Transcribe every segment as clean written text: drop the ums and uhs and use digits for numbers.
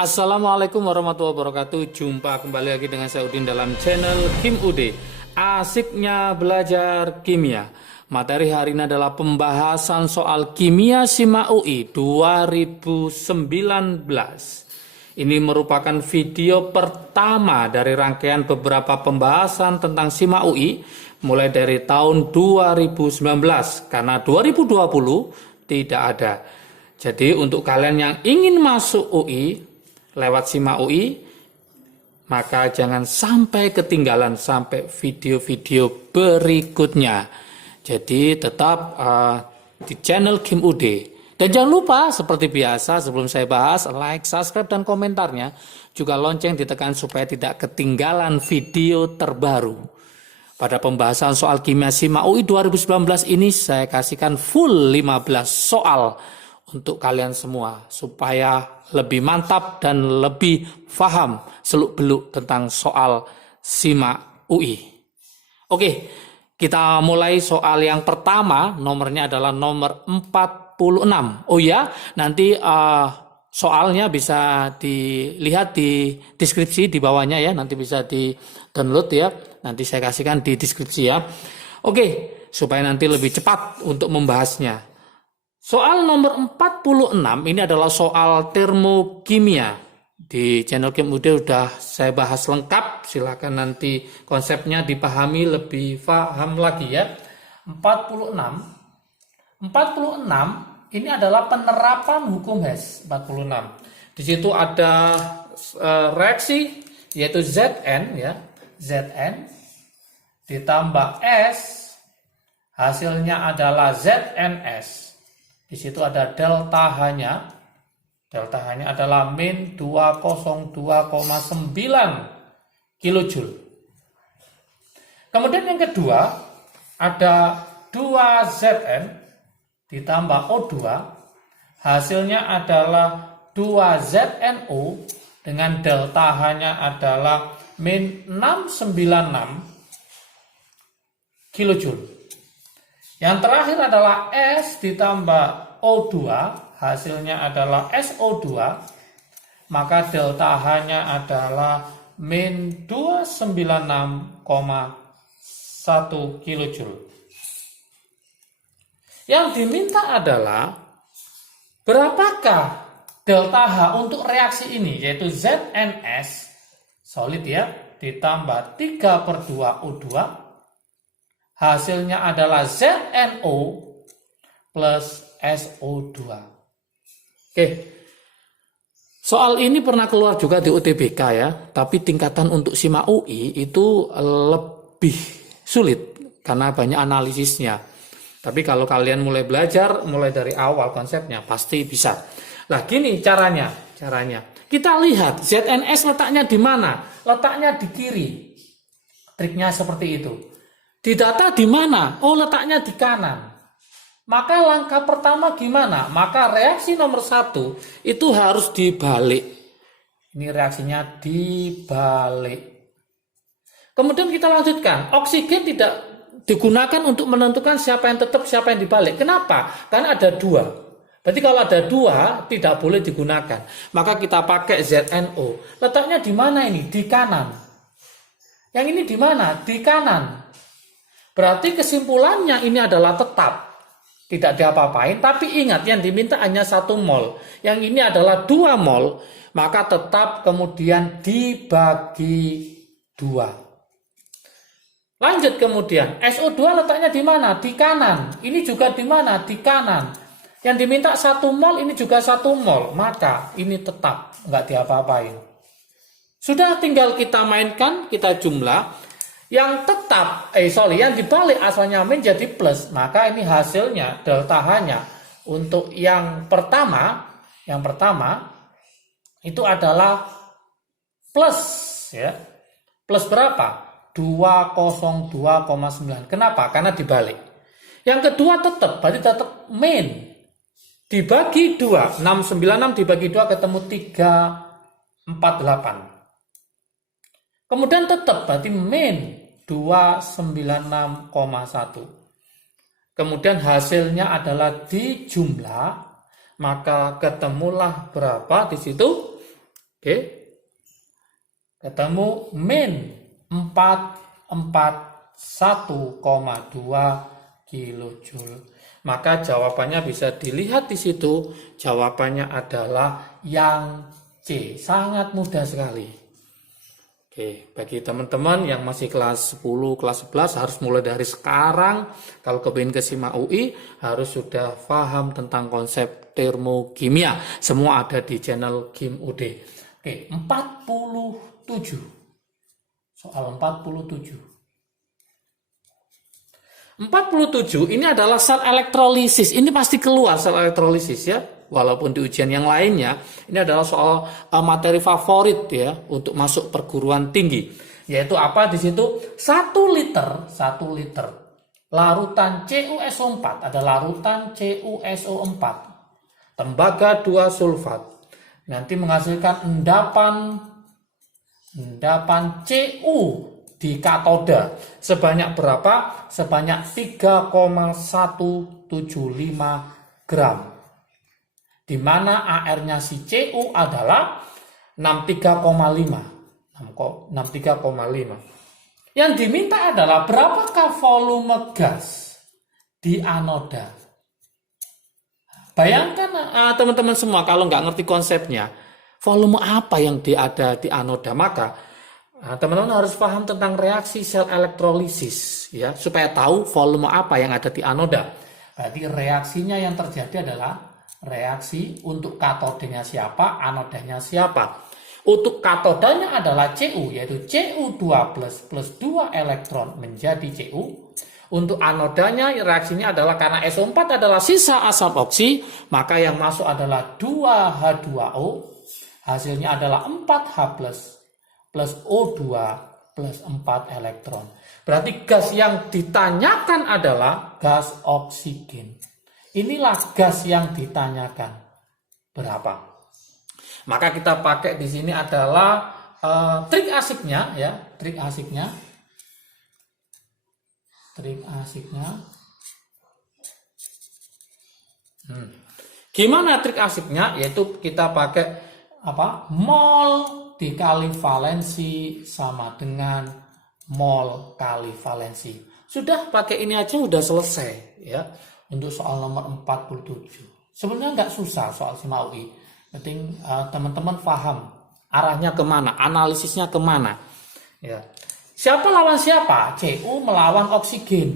Assalamualaikum warahmatullahi wabarakatuh. Jumpa kembali lagi dengan saya Udin dalam channel Kim Ude. Asiknya belajar kimia. Materi hari ini adalah pembahasan soal Kimia SIMA UI 2019. Ini merupakan video pertama dari rangkaian beberapa pembahasan tentang SIMA UI mulai dari tahun 2019 karena 2020 tidak ada. Jadi untuk kalian yang ingin masuk UI lewat SIMA UI, maka jangan sampai ketinggalan sampai video-video berikutnya. Jadi tetap di channel Kim Ude. Dan jangan lupa seperti biasa sebelum saya bahas, like, subscribe, dan komentarnya. Juga lonceng ditekan supaya tidak ketinggalan video terbaru. Pada pembahasan soal Kimia SIMA UI 2019 ini saya kasihkan full 15 soal untuk kalian semua supaya lebih mantap dan lebih paham seluk-beluk tentang soal SIMA UI. Oke, kita mulai soal yang pertama, nomornya adalah nomor 46. Oh ya, nanti soalnya bisa dilihat di deskripsi di bawahnya ya, nanti bisa di-download ya. Nanti saya kasihkan di deskripsi ya. Oke, supaya nanti lebih cepat untuk membahasnya. Soal nomor 46 ini adalah soal termokimia. Di channel Kim Ude udah saya bahas lengkap. Silakan nanti konsepnya dipahami lebih paham lagi ya. 46 ini adalah penerapan hukum Hess 46. Di situ ada reaksi yaitu Zn ya. Zn ditambah S, hasilnya adalah ZNS. Di situ ada delta H-nya. Delta H-nya adalah min 202,9 kilojoule. Kemudian yang kedua, ada 2Zn ditambah O2. Hasilnya adalah 2ZNO dengan delta H-nya adalah min 696 kilojoule. Yang terakhir adalah S ditambah O2, hasilnya adalah SO2, maka delta H-nya adalah min 296,1 kilojoule. Yang diminta adalah berapakah delta H untuk reaksi ini, yaitu ZNS, solid ya, ditambah 3/2 O2, hasilnya adalah ZNO plus SO2. Oke. Soal ini pernah keluar juga di UTBK ya, tapi tingkatan untuk SIMA UI itu lebih sulit karena banyak analisisnya. Tapi kalau kalian mulai belajar, mulai dari awal konsepnya, pasti bisa. Nah gini caranya. Kita lihat ZNS letaknya di mana? Letaknya di kiri. Triknya seperti itu. Di data di mana? Oh, letaknya di kanan. Maka langkah pertama gimana? Maka reaksi nomor 1 itu harus dibalik. Ini reaksinya dibalik. Kemudian kita lanjutkan. Oksigen tidak digunakan untuk menentukan siapa yang tetap, siapa yang dibalik. Kenapa? Karena ada 2. Berarti kalau ada 2 tidak boleh digunakan. Maka kita pakai ZNO. Letaknya di mana ini? Di kanan. Yang ini di mana? Di kanan. Berarti kesimpulannya ini adalah tetap. Tidak diapa-apain. Tapi ingat yang diminta hanya 1 mol. Yang ini adalah 2 mol. Maka tetap kemudian dibagi 2. Lanjut kemudian. SO2 letaknya di mana? Di kanan. Ini juga di mana? Di kanan. Yang diminta 1 mol ini juga 1 mol. Maka ini tetap. Nggak diapa-apain. Sudah tinggal kita mainkan. Kita jumlah. Yang tetap, yang dibalik asalnya min jadi plus, maka ini hasilnya delta H-nya untuk yang pertama itu adalah plus ya. Plus berapa? 202,9. Kenapa? Karena dibalik. Yang kedua tetap, berarti tetap min dibagi 2, 696 dibagi 2 ketemu 348. Kemudian tetap berarti min 296,1. Kemudian hasilnya adalah dijumlah, maka ketemulah berapa di situ? Oke. Ketemu min 441,2 kilojoule. Maka jawabannya bisa dilihat di situ. Jawabannya adalah yang C. Sangat mudah sekali. Oke, bagi teman-teman yang masih kelas 10, kelas 11 harus mulai dari sekarang. Kalau kepingin ke SIMA UI harus sudah paham tentang konsep termokimia. Semua ada di channel Kim UD. Oke, 47. Soal 47. 47 ini adalah sel elektrolisis. Ini pasti keluar sel elektrolisis ya. Walaupun di ujian yang lainnya, ini adalah soal materi favorit ya untuk masuk perguruan tinggi. Yaitu apa di situ? 1 liter larutan CuSO4, ada larutan CuSO4, tembaga 2 sulfat. Nanti menghasilkan endapan Cu di katoda sebanyak berapa? Sebanyak 3,175 gram. Di mana AR-nya si Cu adalah 63,5. Yang diminta adalah berapakah volume gas di anoda. Bayangkan teman-teman semua kalau nggak ngerti konsepnya, volume apa yang ada di anoda, maka teman-teman harus paham tentang reaksi sel elektrolisis ya, supaya tahu volume apa yang ada di anoda. Berarti reaksinya yang terjadi adalah reaksi untuk katodenya siapa, anodanya siapa. Untuk katodanya adalah Cu, yaitu Cu2 plus 2 elektron menjadi Cu. Untuk anodanya reaksinya adalah karena SO4 adalah sisa asam oksi, maka yang masuk adalah 2H2O. Hasilnya adalah 4H plus O2 plus 4 elektron. Berarti gas yang ditanyakan adalah gas oksigen. Inilah gas yang ditanyakan. Berapa? Maka kita pakai di sini adalah trik asiknya ya, trik asiknya. Gimana trik asiknya? Yaitu kita pakai apa? Mol dikali valensi sama dengan mol kali valensi. Sudah pakai ini aja udah selesai ya. Untuk soal nomor 47. Sebenarnya nggak susah soal SIMA UI. Penting teman-teman paham arahnya kemana, analisisnya kemana. Ya. Siapa lawan siapa? Cu melawan oksigen.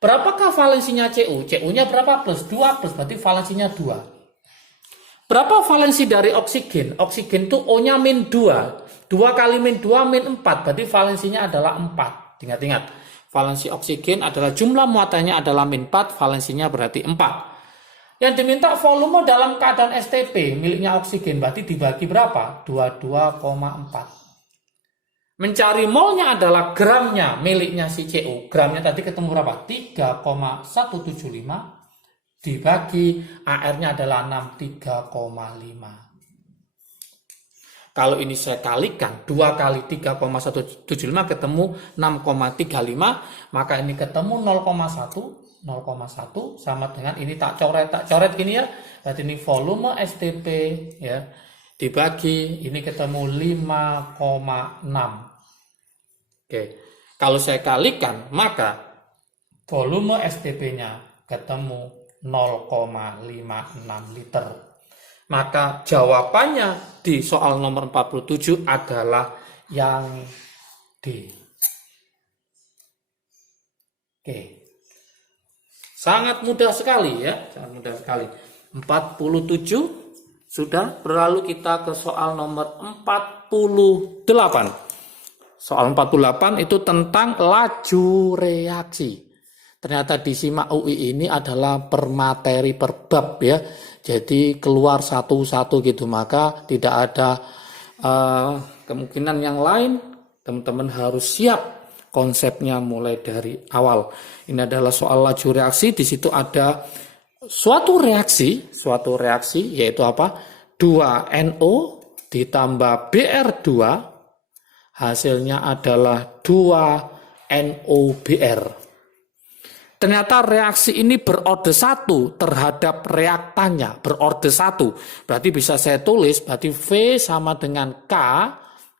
Berapakah valensinya Cu? Cu-nya berapa? Plus 2, plus berarti valensinya 2. Berapa valensi dari oksigen? Oksigen itu O-nya min 2. 2 kali min 2 min 4. Berarti valensinya adalah 4. Ingat-ingat. Valensi oksigen adalah jumlah muatannya adalah min 4, valensinya berarti 4. Yang diminta volume dalam keadaan STP miliknya oksigen berarti dibagi berapa? 22,4. Mencari molnya adalah gramnya miliknya si Cu. Gramnya tadi ketemu berapa? 3,175 dibagi AR-nya adalah 63,5. Kalau ini saya kalikan 2 kali 3,175 ketemu 6,35, maka ini ketemu 0,1 sama dengan ini tak coret gini ya. Berarti ini volume STP ya dibagi ini ketemu 5,6. Oke. Kalau saya kalikan maka volume STP-nya ketemu 0,56 liter. Maka jawabannya di soal nomor 47 adalah yang D. Oke. Sangat mudah sekali ya, sangat mudah sekali. 47 sudah, berlalu kita ke soal nomor 48. Soal 48 itu tentang laju reaksi. Ternyata di SIMA UI ini adalah per materi per bab ya. Jadi keluar satu-satu gitu, maka tidak ada kemungkinan yang lain. Teman-teman harus siap konsepnya mulai dari awal. Ini adalah soal laju reaksi. Di situ ada suatu reaksi yaitu apa? 2NO ditambah Br2 hasilnya adalah 2NOBr. ternyata reaksi ini berorde 1 terhadap reaktannya, berorde 1. Berarti bisa saya tulis, berarti V sama dengan K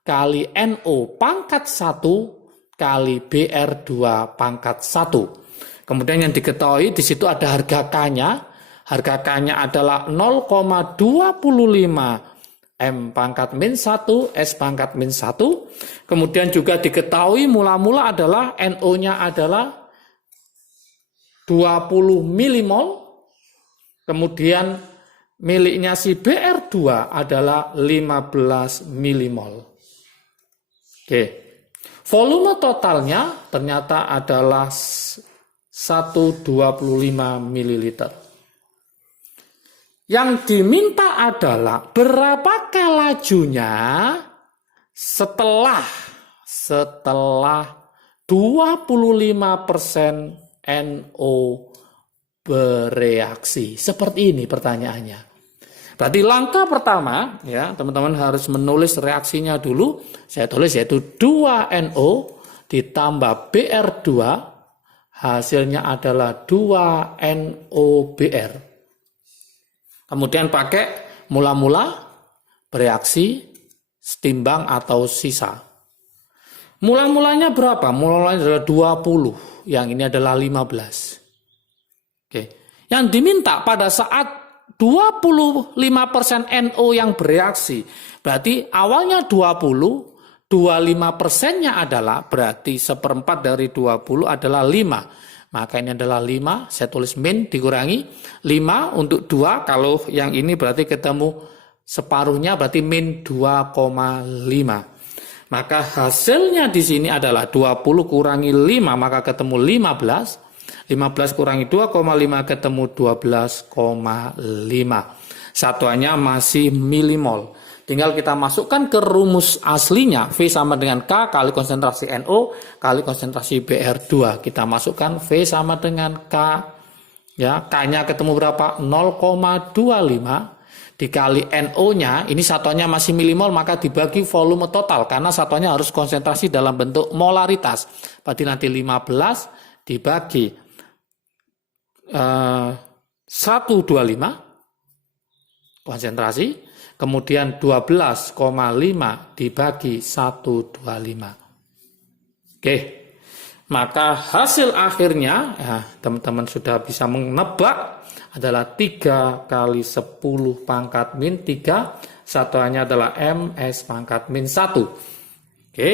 kali NO pangkat 1 kali BR2 pangkat 1. Kemudian yang diketahui di situ ada harga K-nya. Harga K-nya adalah 0,25 M pangkat min 1, S pangkat min 1. Kemudian juga diketahui mula-mula adalah NO-nya adalah 20 milimol. Kemudian miliknya si BR2 adalah 15 milimol. Oke. Volume totalnya ternyata adalah 125 ml. Yang diminta adalah berapakah lajunya setelah 25% NO bereaksi. Seperti ini pertanyaannya. Berarti langkah pertama, ya teman-teman harus menulis reaksinya dulu. Saya tulis yaitu 2NO ditambah BR2, hasilnya adalah 2NOBr. Kemudian pakai mula-mula bereaksi, setimbang atau sisa. Mula-mulanya berapa? Mula-mulanya adalah 20, yang ini adalah 15. Oke. Yang diminta pada saat 25% NO yang bereaksi, berarti awalnya 20, 25%-nya adalah berarti 1/4 dari 20 adalah 5. Maka ini adalah 5, saya tulis min dikurangi 5 untuk 2, kalau yang ini berarti ketemu separuhnya berarti min 2,5. Maka hasilnya di sini adalah 20 kurangi 5 maka ketemu 15. 15 kurangi 2,5 ketemu 12,5. Satuannya masih milimol. Tinggal kita masukkan ke rumus aslinya. V sama dengan K kali konsentrasi NO kali konsentrasi BR2. Kita masukkan V sama dengan K. Ya, K-nya ketemu berapa? 0,25 dikali NO-nya. Ini satuannya masih milimol maka dibagi volume total karena satuannya harus konsentrasi dalam bentuk molaritas. Berarti nanti 15 dibagi 125 konsentrasi. Kemudian 12,5 dibagi 125. Oke. Maka hasil akhirnya, ya, teman-teman sudah bisa menebak adalah 3 kali 10 pangkat min 3. Satuannya adalah MS pangkat min 1. Oke.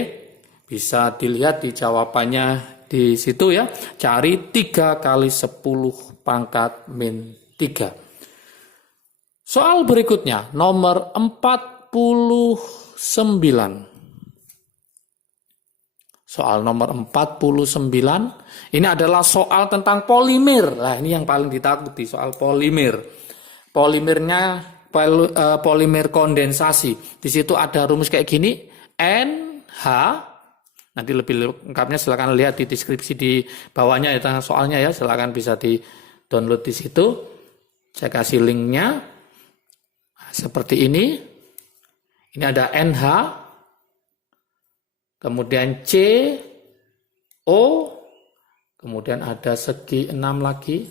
Bisa dilihat di jawabannya di situ ya. Cari 3 kali 10 pangkat min 3. Soal berikutnya, nomor 49. Soal nomor 49, ini adalah soal tentang polimer. Nah, ini yang paling ditakuti, soal polimer. Polimernya, polimer kondensasi. Di situ ada rumus kayak gini, NH. Nanti lebih lengkapnya silakan lihat di deskripsi di bawahnya ya, soalnya ya, silakan bisa di-download di situ. Saya kasih linknya. Seperti ini ada NH, kemudian C, O, kemudian ada segi 6 lagi,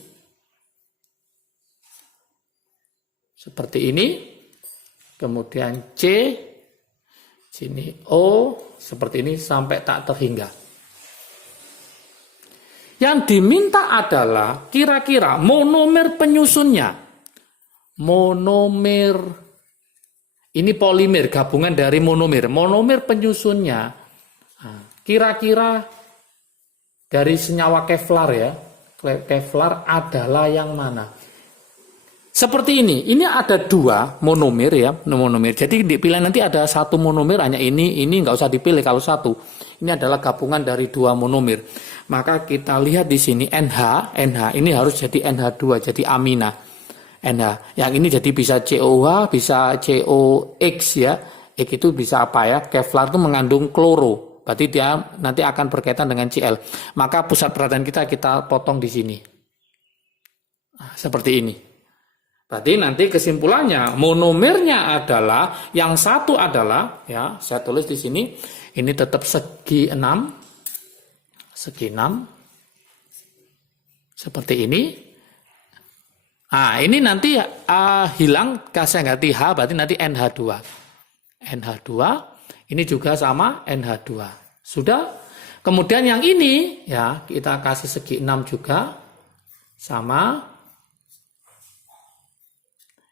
seperti ini, kemudian C, sini O, seperti ini sampai tak terhingga. Yang diminta adalah kira-kira monomer penyusunnya. Monomer, ini polimer, gabungan dari monomer. Monomer penyusunnya, kira-kira dari senyawa Kevlar ya. Kevlar adalah yang mana? Seperti ini ada 2 monomer ya, monomer. Jadi dipilih nanti ada 1 monomer, hanya ini nggak usah dipilih kalau 1. Ini adalah gabungan dari 2 monomer. Maka kita lihat di sini NH ini harus jadi NH2, jadi amina. NH. Yang ini jadi bisa COH, bisa COX ya. X itu bisa apa ya? Kevlar itu mengandung kloro. Berarti dia nanti akan berkaitan dengan Cl. Maka pusat perhatian kita potong di sini. Nah, seperti ini. Berarti nanti kesimpulannya monomernya adalah yang satu adalah ya, saya tulis di sini. Ini tetap segi 6. Segi 6. Seperti ini. Nah, ini nanti hilang, saya ganti H, berarti nanti NH2. NH2, ini juga sama NH2. Sudah? Kemudian yang ini, ya kita kasih segi 6 juga. Sama.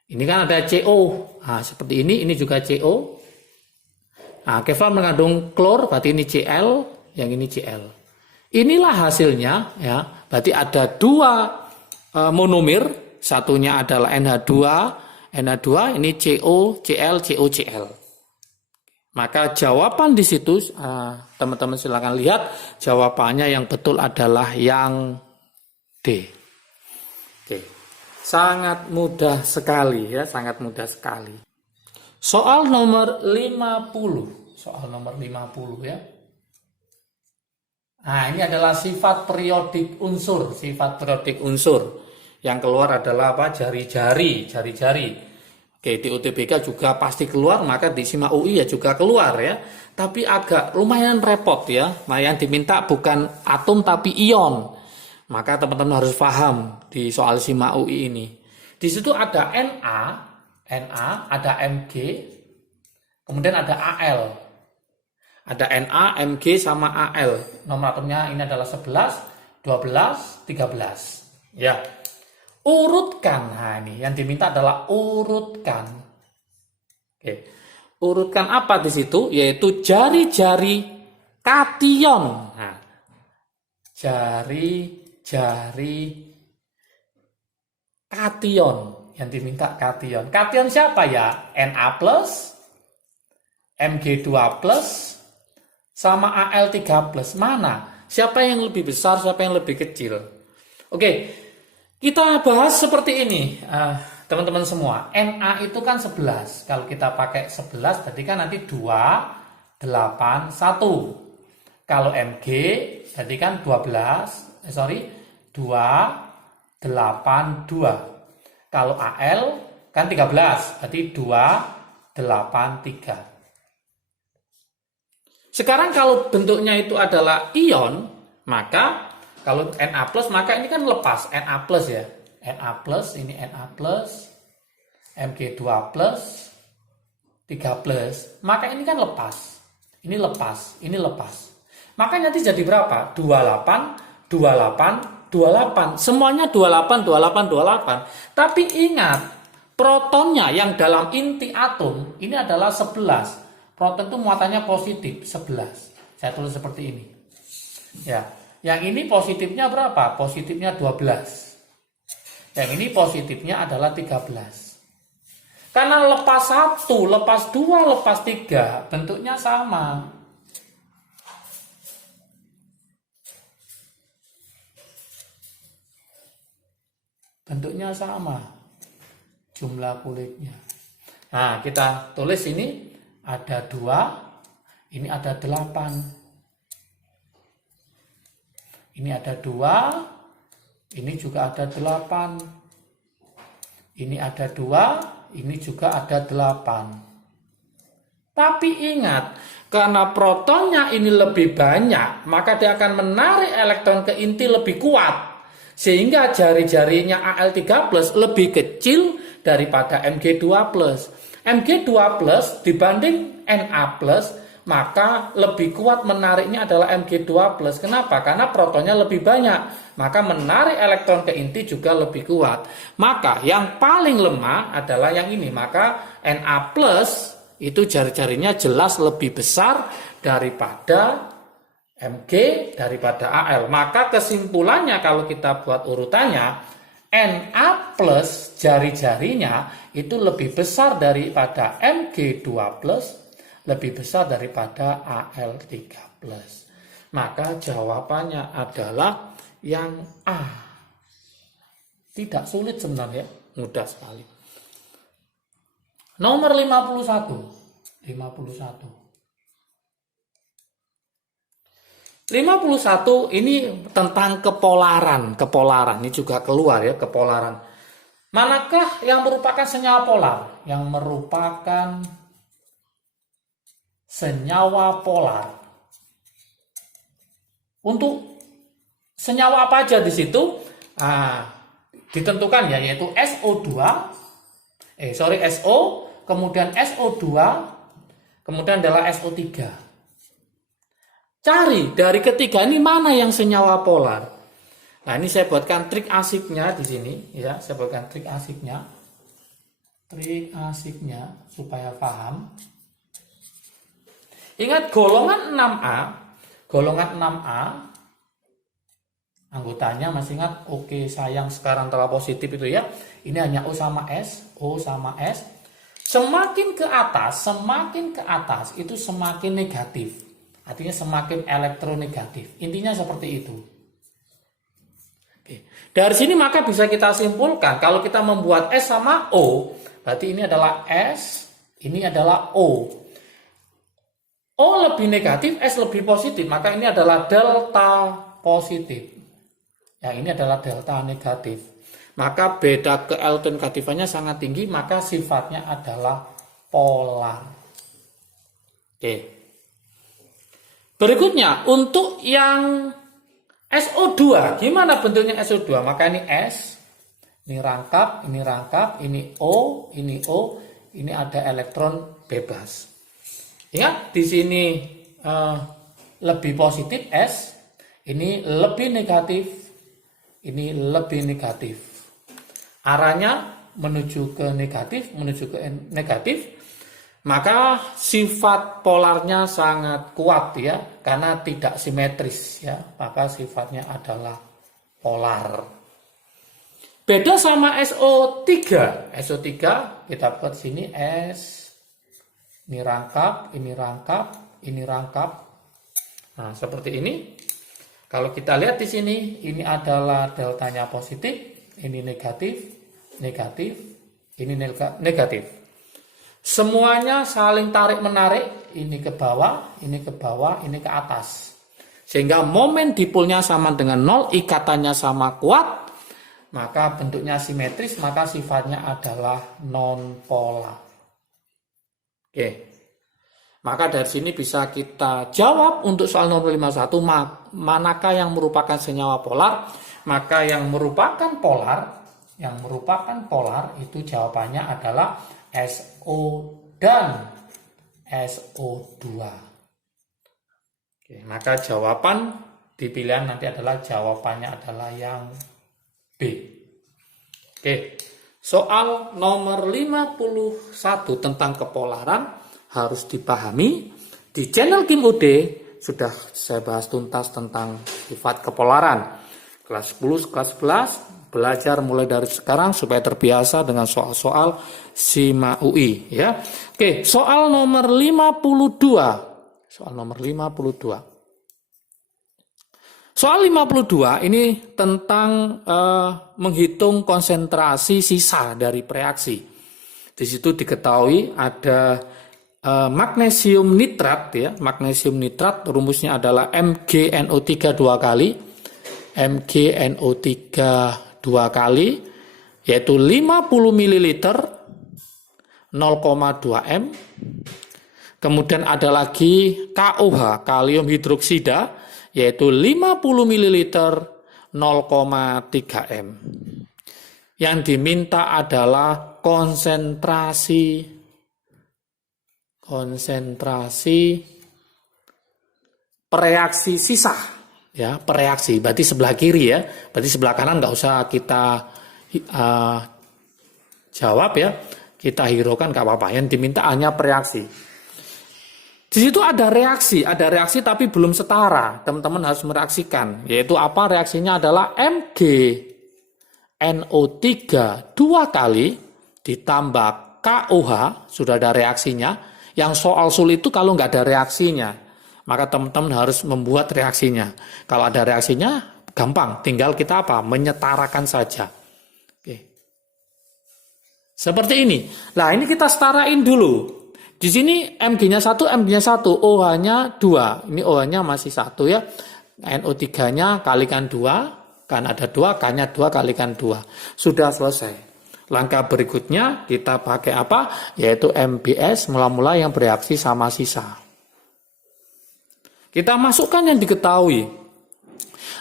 Ini kan ada CO. Nah, seperti ini juga CO. Nah, Kevlar mengandung klor, berarti ini Cl, yang ini Cl. Inilah hasilnya, ya. Berarti ada dua monomer, satunya adalah NH2, ini CO, Cl, CO, Cl. Maka jawaban di situ, teman-teman silakan lihat, jawabannya yang betul adalah yang D. Oke. Sangat mudah sekali, ya, sangat mudah sekali. Soal nomor 50. Soal nomor 50, ya. Nah, ini adalah sifat periodik unsur. Sifat periodik unsur. Yang keluar adalah apa? Jari-jari. Oke, di UTBK juga pasti keluar, maka di SIMA UI ya juga keluar, ya. Tapi agak lumayan repot, ya. Yang diminta bukan atom tapi ion. Maka teman-teman harus paham di soal SIMA UI ini. Di situ ada Na, ada Mg, kemudian ada Al. Ada Na, Mg, sama Al. Nomor atomnya ini adalah 11, 12, 13. Ya. Urutkan. Nah, ini yang diminta adalah urutkan. Oke. Urutkan apa di situ? Yaitu jari-jari kation. Nah, jari-jari kation. Yang diminta kation. Kation siapa ya? Na+, Mg2+, sama Al3+. Mana? Siapa yang lebih besar, siapa yang lebih kecil? Oke, kita bahas seperti ini, teman-teman semua. Na itu kan 11. Kalau kita pakai 11, berarti kan nanti 2, 8, 1. Kalau Mg, berarti kan 2, 8, 2. Kalau Al kan 13, berarti 2, 8, 3. Sekarang kalau bentuknya itu adalah ion, maka kalau Na+, maka ini kan lepas. Na+, ya. Na+, ini Na+, Mg2+, 3+. Maka ini kan lepas. Ini lepas, ini lepas. Maka nanti jadi berapa? 28, 28, 28. Semuanya 28, 28, 28. Tapi ingat, protonnya yang dalam inti atom, ini adalah 11. Proton itu muatannya positif, 11. Saya tulis seperti ini. Ya. Yang ini positifnya berapa? Positifnya 12. Yang ini positifnya adalah 13. Karena lepas 1, lepas 2, lepas 3, bentuknya sama. Bentuknya sama. Jumlah kulitnya. Nah, kita tulis ini ada 2, ini ada 8. Ini ada 2, ini juga ada 8. Ini ada 2, ini juga ada 8. Tapi ingat, karena protonnya ini lebih banyak, maka dia akan menarik elektron ke inti lebih kuat. Sehingga jari-jarinya Al3+ lebih kecil daripada Mg2+. Mg2+ dibanding Na+, maka lebih kuat menariknya adalah Mg2+. Kenapa? Karena protonnya lebih banyak. Maka menarik elektron ke inti juga lebih kuat. Maka yang paling lemah adalah yang ini. Maka Na+ itu jari-jarinya jelas lebih besar daripada Mg, daripada Al. Maka kesimpulannya kalau kita buat urutannya, Na+ jari-jarinya itu lebih besar daripada Mg2+, lebih besar daripada Al3+. Maka jawabannya adalah yang A. Tidak sulit sebenarnya, mudah sekali. Nomor 51. 51 ini tentang kepolaran. Kepolaran ini juga keluar ya, kepolaran. Manakah yang merupakan senyawa polar? Yang merupakan senyawa polar. Untuk senyawa apa aja di situ? ditentukan ya, yaitu SO, kemudian SO2, kemudian adalah SO3. Cari dari ketiga ini mana yang senyawa polar. Nah, ini saya buatkan trik asiknya di sini ya, saya buatkan trik asiknya supaya paham. Ingat golongan 6A anggotanya masih ingat? Oke, sayang sekarang telah positif itu ya. Ini hanya O sama S. Semakin ke atas itu semakin negatif. Artinya semakin elektronegatif. Intinya seperti itu. Oke. Dari sini maka bisa kita simpulkan kalau kita membuat S sama O, berarti ini adalah S, ini adalah O. O lebih negatif, S lebih positif, maka ini adalah delta positif. Yang ini adalah delta negatif. Maka beda keelektronegatifannya sangat tinggi, maka sifatnya adalah polar. Oke. Berikutnya, untuk yang SO2, gimana bentuknya SO2? Maka ini S, ini rangkap, ini O, ini ada elektron bebas. Ingat, di sini lebih positif S, ini lebih negatif, ini lebih negatif. Arahnya menuju ke negatif, maka sifat polarnya sangat kuat ya, karena tidak simetris ya, maka sifatnya adalah polar. Beda sama SO3. SO3 kita buat sini S, ini rangkap. Nah, seperti ini. Kalau kita lihat di sini, ini adalah deltanya positif, ini negatif, ini negatif. Semuanya saling tarik-menarik, ini ke bawah, ini ke atas. Sehingga momen dipolnya sama dengan 0, ikatannya sama kuat, maka bentuknya simetris, maka sifatnya adalah non-polar. Oke. Maka dari sini bisa kita jawab untuk soal nomor 51, manakah yang merupakan senyawa polar? Maka yang merupakan polar itu jawabannya adalah SO dan SO2. Oke, maka jawaban di pilihan nanti adalah jawabannya adalah yang B. Oke, soal nomor 51 tentang kepolaran harus dipahami. Di channel Kim UD sudah saya bahas tuntas tentang sifat kepolaran. Kelas 10, kelas 11 belajar mulai dari sekarang supaya terbiasa dengan soal-soal SIMA UI ya. Oke, soal nomor 52. Soal 52 ini tentang menghitung konsentrasi sisa dari reaksi. Di situ diketahui ada magnesium nitrat ya. Magnesium nitrat rumusnya adalah MgNO3 2 kali. MgNO3 2 kali yaitu 50 ml 0,2 M. Kemudian ada lagi KOH, kalium hidroksida, yaitu 50 ml 0,3 M. Yang diminta adalah konsentrasi pereaksi sisa. Ya, pereaksi, berarti sebelah kiri ya, berarti sebelah kanan nggak usah kita jawab ya, kita hiraukan nggak apa-apa, yang diminta hanya pereaksi. Di situ ada reaksi tapi belum setara, teman-teman harus mereaksikan, yaitu apa? Reaksinya adalah MgNO3 2 kali ditambah KOH, sudah ada reaksinya. Yang soal sulit itu kalau nggak ada reaksinya, maka teman-teman harus membuat reaksinya. Kalau ada reaksinya, gampang. Tinggal kita apa? Menyetarakan saja. Oke. Seperti ini. Nah, ini kita setarain dulu. Di sini Mg-nya 1, Mg-nya 1, OH-nya 2. Ini OH-nya masih 1 ya. NO3-nya kalikan 2, kan ada 2, K-nya 2 kalikan 2. Sudah selesai. Langkah berikutnya kita pakai apa? Yaitu MBS, mula-mula yang bereaksi sama sisa. Kita masukkan yang diketahui.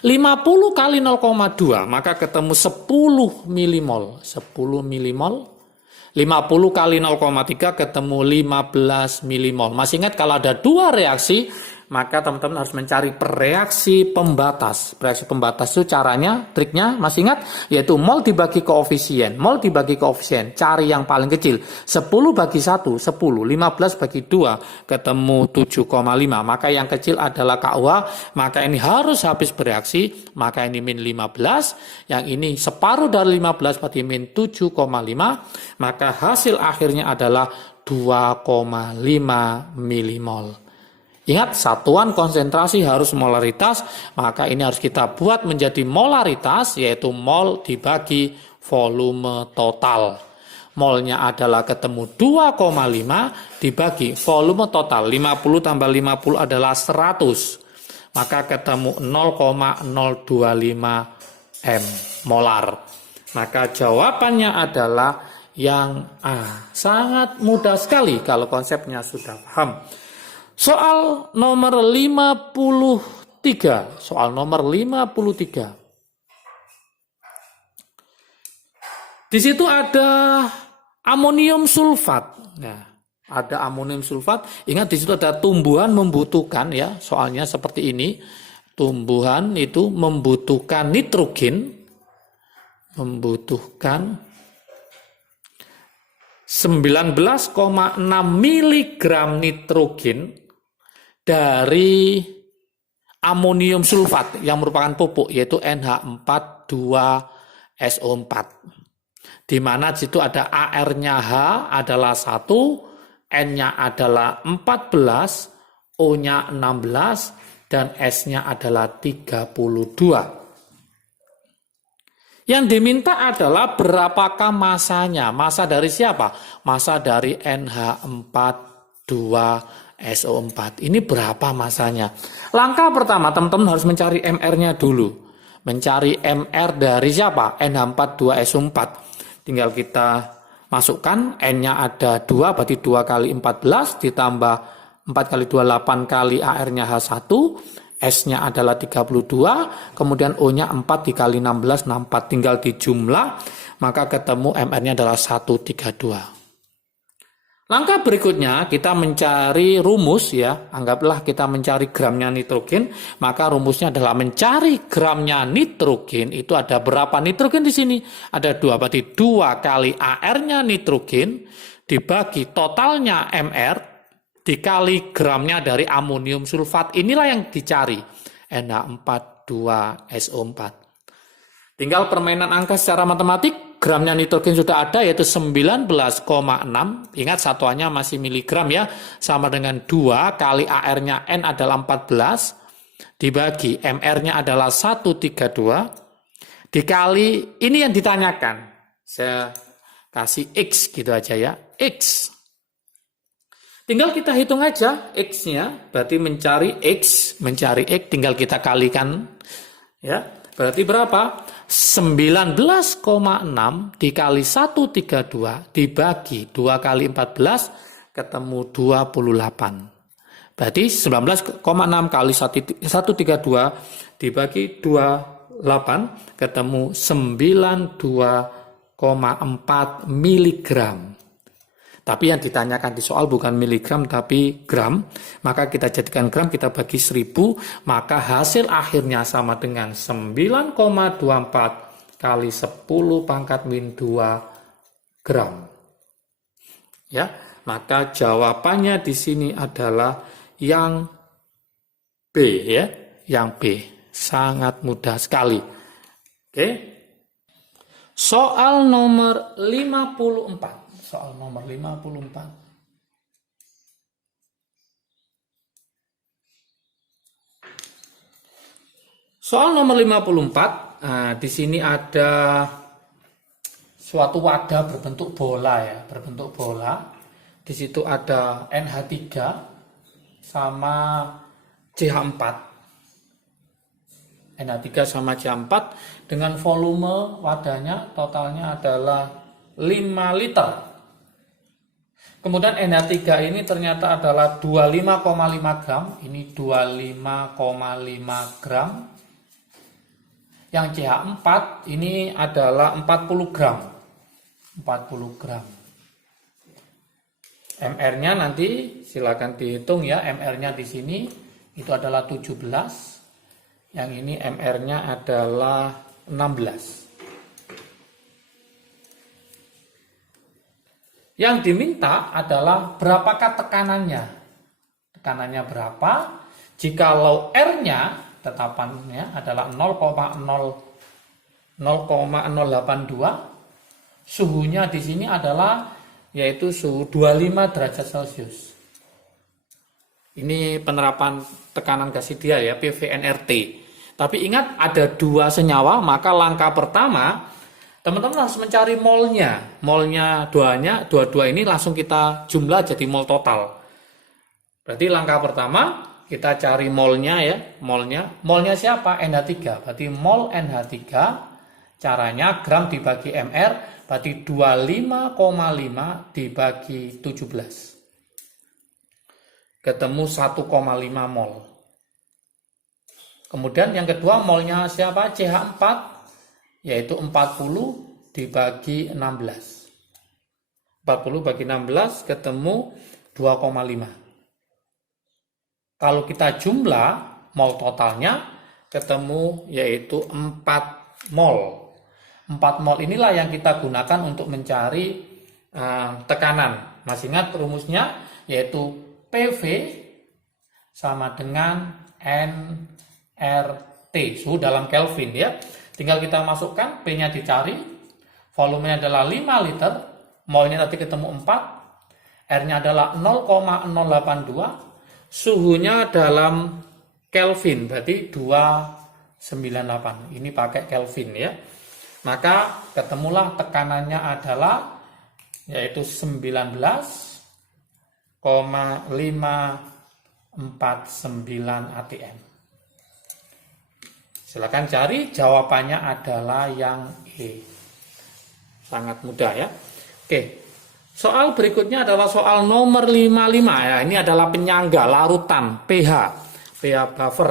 50 kali 0,2 maka ketemu 10 milimol. 10 milimol. 50 kali 0,3 ketemu 15 milimol. Masih ingat kalau ada dua reaksi, maka teman-teman harus mencari reaksi pembatas. Reaksi pembatas itu caranya, triknya masih ingat? Yaitu mol dibagi koefisien. Mol dibagi koefisien, cari yang paling kecil. 10 bagi 1, 10. 15 bagi 2, ketemu 7,5. Maka yang kecil adalah KUH, maka ini harus habis bereaksi. Maka ini min 15, yang ini separuh dari 15 berarti min 7,5. Maka hasil akhirnya adalah 2,5 milimol. Ingat, satuan konsentrasi harus molaritas, maka ini harus kita buat menjadi molaritas, yaitu mol dibagi volume total. Molnya adalah ketemu 2,5 dibagi volume total. 50 tambah 50 adalah 100. Maka ketemu 0,025 M molar. Maka jawabannya adalah yang A. Sangat mudah sekali kalau konsepnya sudah paham. Soal nomor 53. Soal nomor 53. Di situ ada amonium sulfat. Nah, ada amonium sulfat. Ingat di situ ada tumbuhan membutuhkan ya. Soalnya seperti ini. Tumbuhan itu membutuhkan nitrogen. Membutuhkan 19,6 mg nitrogen dari amonium sulfat yang merupakan pupuk, yaitu NH42SO4. Di mana situ ada AR-nya H adalah 1, N-nya adalah 14, O-nya 16, dan S-nya adalah 32. Yang diminta adalah berapakah masanya? Masa dari siapa? Masa dari NH42SO4. Ini berapa masanya? Langkah pertama, teman-teman harus mencari MR-nya dulu. Mencari MR dari siapa? NH42SO4. Tinggal kita masukkan, N-nya ada 2, berarti 2 kali 14, ditambah 4 kali 2, 8 kali AR-nya H1, S-nya adalah 32, kemudian O-nya 4 dikali 16, 64. Tinggal dijumlah, maka ketemu MR-nya adalah 132. Langkah berikutnya, kita mencari rumus ya. Anggaplah kita mencari gramnya nitrogen, maka rumusnya adalah mencari gramnya nitrogen. Itu ada berapa nitrogen di sini? Ada 2, berarti 2 kali AR-nya nitrogen dibagi totalnya MR dikali gramnya dari amonium sulfat. Inilah yang dicari, NH42SO4. Tinggal permainan angka secara matematik. Gramnya nitrogen sudah ada, yaitu 19,6. Ingat satuannya masih miligram ya. Sama dengan 2 kali AR-nya N adalah 14. Dibagi MR-nya adalah 132. Dikali, ini yang ditanyakan. Saya kasih X gitu aja ya. X. Tinggal kita hitung aja X-nya, berarti mencari X tinggal kita kalikan ya. Berarti berapa? 19,6 dikali 132 dibagi 2 kali 14 ketemu 28. Berarti 19,6 kali 132 dibagi 28 ketemu 92,4 miligram. Tapi yang ditanyakan di soal bukan miligram tapi gram, maka kita jadikan gram, kita bagi 1000, maka hasil akhirnya sama dengan 9,24 kali 10 pangkat min 2 gram. Ya, maka jawabannya di sini adalah yang B ya, yang B. Sangat mudah sekali. Oke. Soal nomor 54. Soal nomor 54. Soal nomor 54, di sini ada suatu wadah berbentuk bola ya, berbentuk bola. Di situ ada NH3 sama CH4. NH3 sama CH4 dengan volume wadahnya totalnya adalah 5 liter. Kemudian NH3 ini ternyata adalah 25,5 gram. Ini 25,5 gram. Yang CH4 ini adalah 40 gram. 40 gram. MR-nya nanti silakan dihitung ya. MR-nya di sini itu adalah 17. Yang ini MR-nya adalah 16. Yang diminta adalah berapakah tekanannya. Tekanannya berapa? Jikalau R-nya, tetapannya adalah 0,082, suhunya di sini adalah yaitu suhu 25 derajat Celcius. Ini penerapan tekanan gas ideal ya, PVNRT. Tapi ingat ada 2 senyawa, maka langkah pertama teman-teman harus mencari molnya. Molnya dua-dua ini langsung kita jumlah jadi mol total. Berarti langkah pertama kita cari molnya ya. Molnya siapa? NH3. Berarti mol NH3 caranya gram dibagi MR berarti 25,5 dibagi 17. Ketemu 1,5 mol. Kemudian yang kedua molnya siapa? CH4 yaitu 40 dibagi 16. 40 bagi 16 ketemu 2,5. Kalau kita jumlah mol totalnya ketemu yaitu 4 mol. 4 mol inilah yang kita gunakan untuk mencari tekanan. Masih ingat rumusnya yaitu PV sama dengan nRT, suhu dalam Kelvin ya. Tinggal kita masukkan, P-nya dicari, volumenya adalah 5 liter, molnya tadi ketemu 4, R-nya adalah 0,082, suhunya dalam Kelvin, berarti 298. Ini pakai Kelvin ya. Maka ketemulah tekanannya adalah yaitu 19,549 atm. Silakan cari, jawabannya adalah yang E. Sangat mudah ya. Oke. Soal berikutnya adalah soal nomor 55 ya. Ini adalah penyangga larutan pH buffer.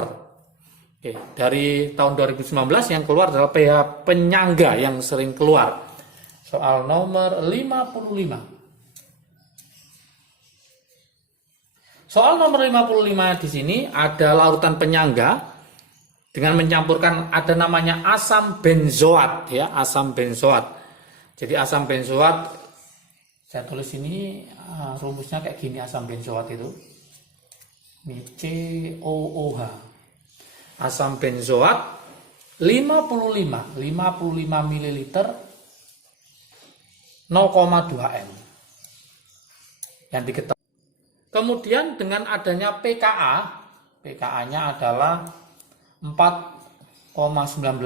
Oke, dari tahun 2019 yang keluar adalah pH penyangga yang sering keluar. Soal nomor 55. Soal nomor 55 di sini ada larutan penyangga dengan mencampurkan ada namanya asam benzoat ya, asam benzoat. Jadi asam benzoat saya tulis ini rumusnya kayak gini, asam benzoat itu. Ini COOH. Asam benzoat 55 ml 0,2 m. Yang diketahui. Kemudian dengan adanya PKA-nya adalah 4,19.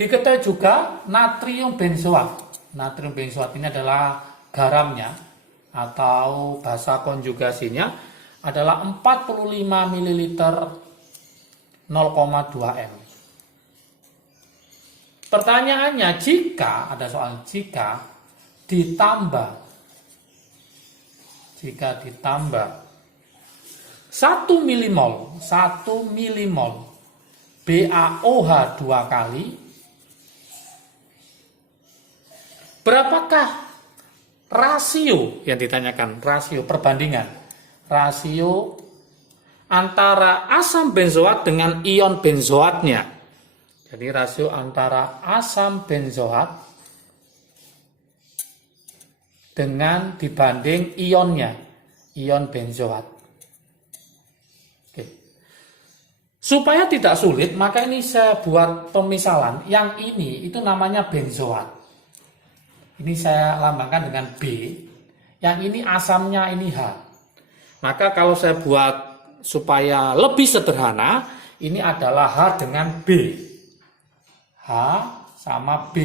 Diketahui juga natrium benzoat. Natrium benzoat ini adalah garamnya atau bahasa konjugasinya adalah 45 ml 0,2 m. Pertanyaannya, jika ada soal jika ditambah 1 milimol BaOH 2 kali, berapakah rasio yang ditanyakan? Rasio perbandingan, rasio antara asam benzoat dengan ion benzoatnya. Jadi rasio antara asam benzoat dengan dibanding ionnya, ion benzoat. Supaya tidak sulit, maka ini saya buat pemisalan. Yang ini itu namanya benzoat. Ini saya lambangkan dengan B. Yang ini asamnya ini H. Maka kalau saya buat supaya lebih sederhana, ini adalah H dengan B. H sama B.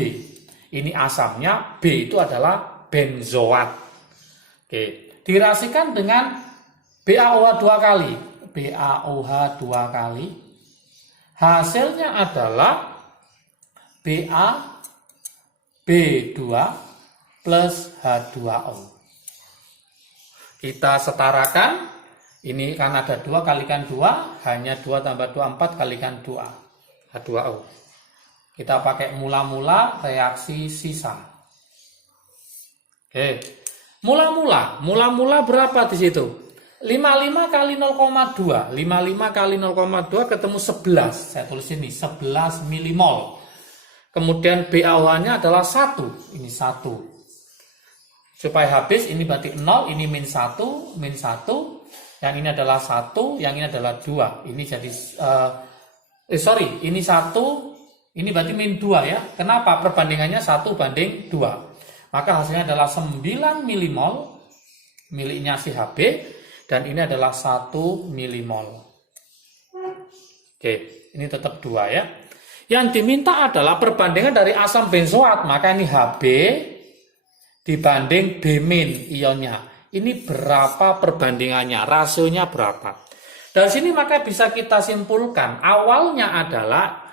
Ini asamnya, B itu adalah benzoat. Oke, dirasikan dengan BaOH 2 kali. BaOH 2 kali. Hasilnya adalah B2 plus H2O. Kita setarakan. Ini kan ada 2 kalikan 2, hanya 2 tambah 2, 4 kalikan 2. H2O. Kita pakai mula-mula reaksi sisa. Oke. Mula-mula berapa di situ? 55 kali 0,2. 55 kali 0,2 ketemu 11. Saya tulis ini 11 milimol. Kemudian BaOH-nya adalah 1. Ini 1. Supaya habis, ini berarti 0, ini min 1, yang ini adalah 1, yang ini adalah 2. Ini jadi, ini 1, ini berarti min 2 ya. Kenapa? Perbandingannya 1 banding 2. Maka hasilnya adalah 9 milimol, miliknya si HB, dan ini adalah 1 milimol. Oke, ini tetap 2 ya. Yang diminta adalah perbandingan dari asam benzoat, maka ini HB dibanding B- ionnya. Ini berapa perbandingannya, rasionya berapa. Dari sini maka bisa kita simpulkan, awalnya adalah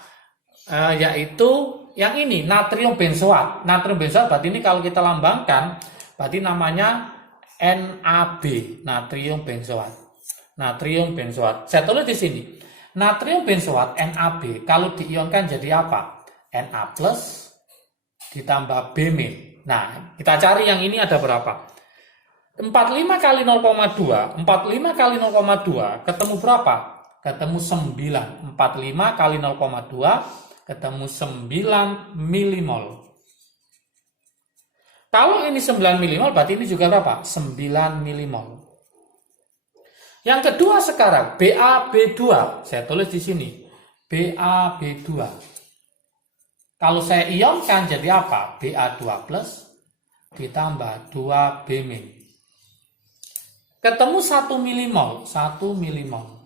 yaitu yang ini, natrium benzoat. Natrium benzoat berarti ini kalau kita lambangkan, berarti namanya NaB, natrium benzoat. Natrium benzoat. Saya tulis di sini. Natrium benzoat NaB kalau diionkan jadi apa? Na plus ditambah B-. Nah, kita cari yang ini ada berapa? 45 kali 0,2. 45 kali 0,2 ketemu berapa? Ketemu 9. 45 kali 0,2 ketemu 9 milimol. Kalau ini 9 milimol berarti ini juga berapa? 9 milimol. Yang kedua sekarang BaB2. Saya tulis di sini. BaB2. Kalau saya ionkan jadi apa? Ba2 plus ditambah 2B-. Ketemu 1 milimol. 1 milimol.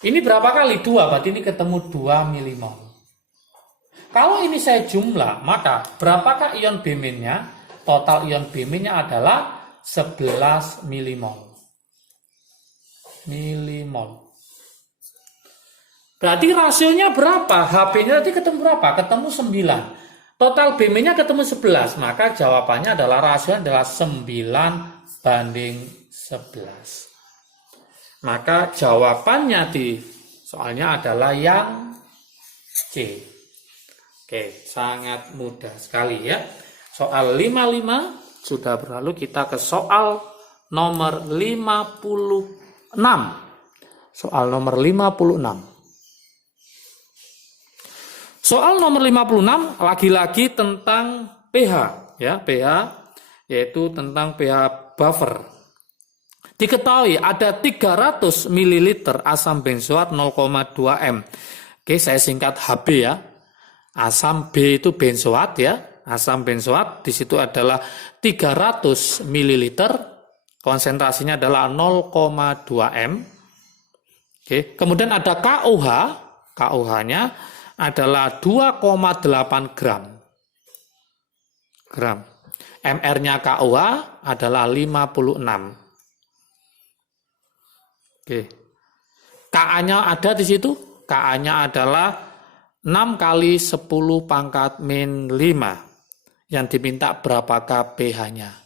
Ini berapa kali? 2. Berarti ini ketemu 2 milimol. Kalau ini saya jumlah, maka berapakah ion B-nya? Total ion B-nya adalah 11 milimol. Berarti rasionya berapa? HB-nya tadi ketemu berapa? Ketemu 9. Total B-nya ketemu 11. Maka jawabannya adalah rasionya adalah 9 banding 11. Maka jawabannya di soalnya adalah yang C. Oke, sangat mudah sekali ya. Soal 55 sudah berlalu, kita ke soal nomor 56. Soal nomor 56. Soal nomor 56 lagi-lagi tentang pH ya, pH yaitu tentang pH buffer. Diketahui ada 300 ml asam benzoat 0,2 m. Oke, saya singkat HB ya. Asam B itu benzoat ya. Asam benzoat di situ adalah 300 ml. Konsentrasinya adalah 0,2 m. Oke, kemudian ada KOH. KOH-nya adalah 2,8 gram. MR-nya KOH adalah 56. Oke. Ka-nya ada di situ. Ka-nya adalah 6 kali 10 pangkat min 5. Yang diminta berapakah pH-nya?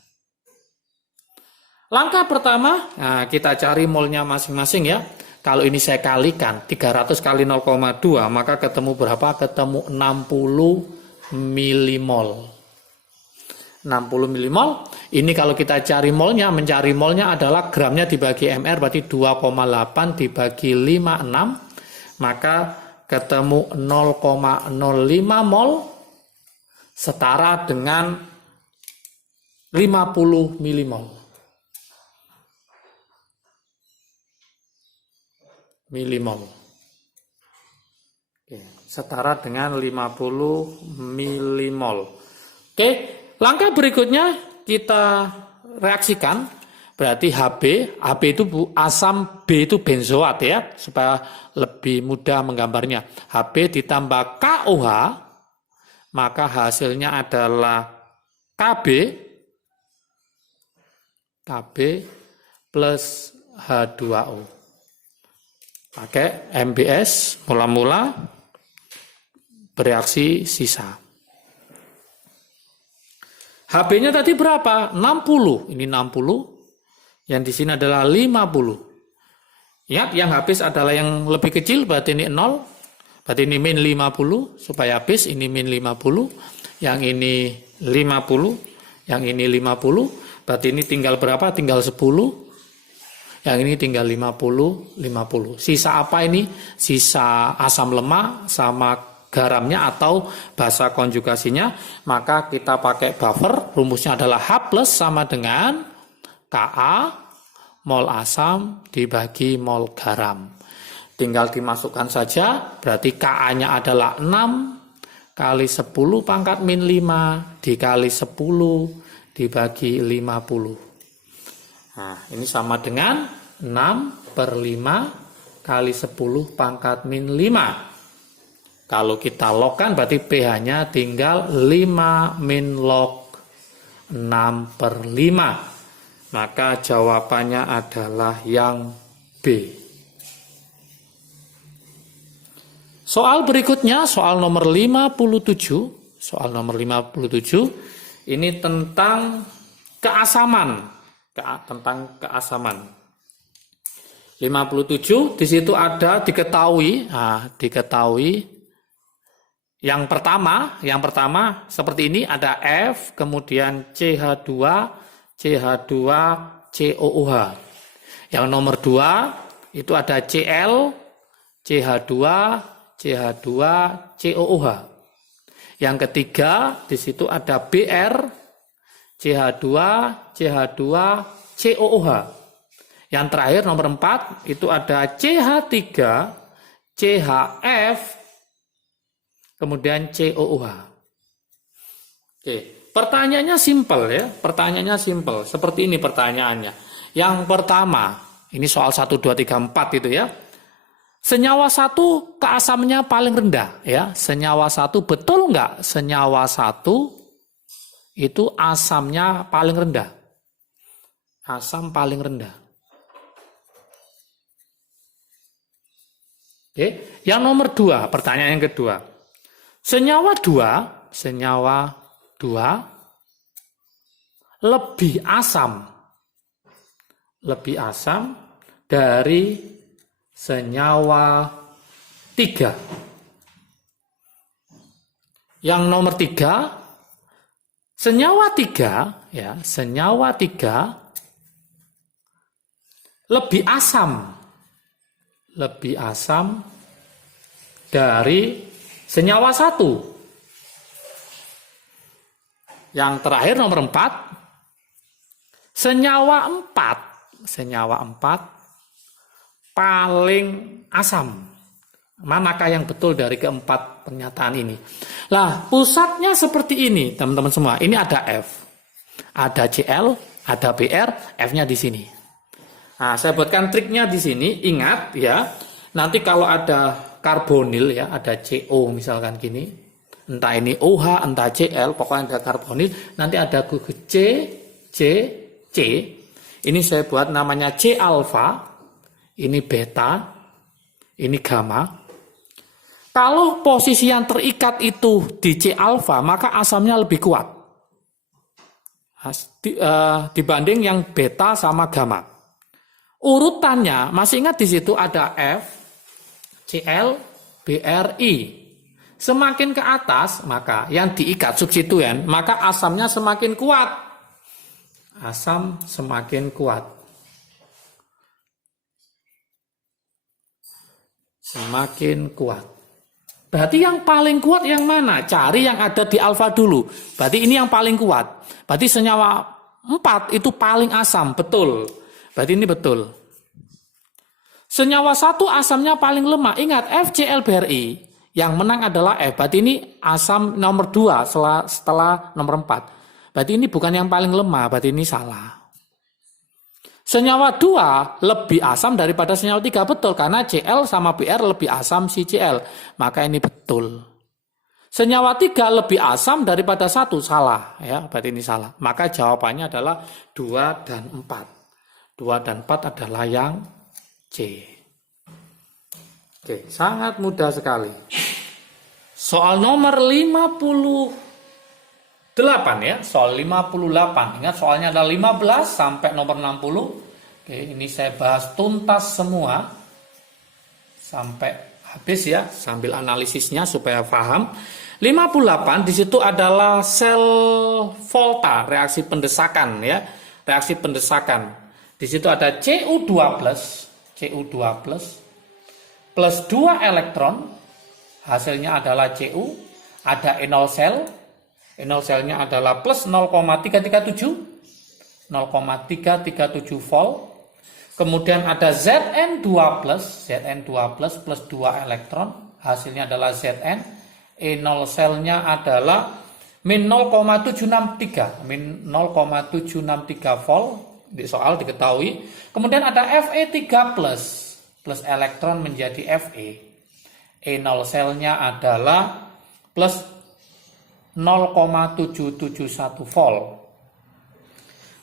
Langkah pertama, nah kita cari molnya masing-masing ya. Kalau ini saya kalikan 300 kali 0,2 maka ketemu berapa? Ketemu 60 milimol. 60 milimol. Ini kalau kita cari molnya, mencari molnya adalah gramnya dibagi MR berarti 2,8 dibagi 56. Maka ketemu 0,05 mol setara dengan 50 milimol. Oke, setara dengan 50 milimol. Oke, langkah berikutnya kita reaksikan. Berarti HB itu asam B itu benzoat ya, supaya lebih mudah menggambarnya. HB ditambah KOH, maka hasilnya adalah KB plus H2O. Pakai MBS mula-mula bereaksi sisa. HB-nya tadi berapa? 60. Ini 60. Yang di sini adalah 50. Ingat yang habis adalah yang lebih kecil, berarti ini 0. Berarti ini min 50 supaya habis, ini min 50, yang ini 50, yang ini 50. Berarti ini tinggal berapa? Tinggal 10. Yang ini tinggal 50, 50. Sisa apa ini? Sisa asam lemak sama garamnya atau bahasa konjugasinya. Maka kita pakai buffer. Rumusnya adalah H plus sama dengan Ka mol asam dibagi mol garam. Tinggal dimasukkan saja, berarti Ka-nya adalah 6 kali 10 pangkat min 5 dikali 10 dibagi 50. Nah, ini sama dengan 6 per 5 kali 10 pangkat min 5. Kalau kita logkan berarti pH-nya tinggal 5 min log 6 per 5. Maka jawabannya adalah yang B. Soal berikutnya, soal nomor 57. Soal nomor 57, ini tentang keasaman. Tentang keasaman. 57, di situ ada diketahui. Nah, diketahui. Yang pertama seperti ini, ada F, kemudian CH2, CH2, COOH. Yang nomor 2, itu ada Cl, CH2, CH2, COOH. Yang ketiga, di situ ada Br, CH2, CH2, COOH. Yang terakhir nomor 4, itu ada CH3, CHF, kemudian COOH. Oke, pertanyaannya simpel ya, pertanyaannya simpel. Seperti ini pertanyaannya. Yang pertama, ini soal 1, 2, 3, 4 itu ya. Senyawa satu keasamannya paling rendah ya. Senyawa satu betul nggak? Senyawa satu itu asamnya paling rendah. Asam paling rendah. Oke. Yang nomor 2, pertanyaan yang kedua. Senyawa 2 lebih asam dari senyawa 3. Yang nomor 3, senyawa 3 ya, senyawa 3 lebih asam dari senyawa 1. Yang terakhir nomor 4, senyawa 4 paling asam. Manakah yang betul dari keempat pernyataan ini? Lah, pusatnya seperti ini, teman-teman semua. Ini ada F, ada Cl, ada Br, F-nya di sini. Nah, saya buatkan triknya di sini. Ingat ya, nanti kalau ada karbonil ya, ada CO misalkan gini, entah ini OH, entah Cl, pokoknya ada karbonil, nanti ada gugus C. Ini saya buat namanya C alfa. Ini beta, ini gamma. Kalau posisi yang terikat itu di C alfa, maka asamnya lebih kuat dibanding yang beta sama gamma. Urutannya, masih ingat di situ ada F, Cl, Bri. Semakin ke atas, maka yang diikat substituen, maka asamnya semakin kuat. Asam semakin kuat. Semakin kuat. Berarti yang paling kuat yang mana? Cari yang ada di alfa dulu. Berarti ini yang paling kuat. Berarti senyawa 4 itu paling asam. Betul. Berarti ini betul. Senyawa 1 asamnya paling lemah. Ingat FClBri. Yang menang adalah F. Berarti ini asam nomor 2 setelah nomor 4. Berarti ini bukan yang paling lemah. Berarti ini salah. Senyawa 2 lebih asam daripada senyawa 3, betul, karena Cl sama Br lebih asam si Cl, maka ini betul. Senyawa 3 lebih asam daripada 1, salah, ya, berarti ini salah. Maka jawabannya adalah 2 dan 4. 2 dan 4 adalah yang C. Oke, sangat mudah sekali. Soal nomor 58 ya, soal 58. Ingat soalnya ada 15 sampai nomor 60. Oke, ini saya bahas tuntas semua sampai habis ya, sambil analisisnya supaya paham. 58 di situ adalah sel volta, reaksi pendesakan ya, reaksi pendesakan. Di situ ada Cu2+, Cu2+ plus 2 elektron, hasilnya adalah Cu, ada enol sel, enol selnya adalah plus 0,337 volt. Kemudian ada Zn2+, Zn2+ plus 2 elektron, hasilnya adalah Zn. E0 selnya adalah min 0,763 volt, di soal diketahui. Kemudian ada Fe3+, plus elektron menjadi Fe. E0 selnya adalah plus 0,771 volt.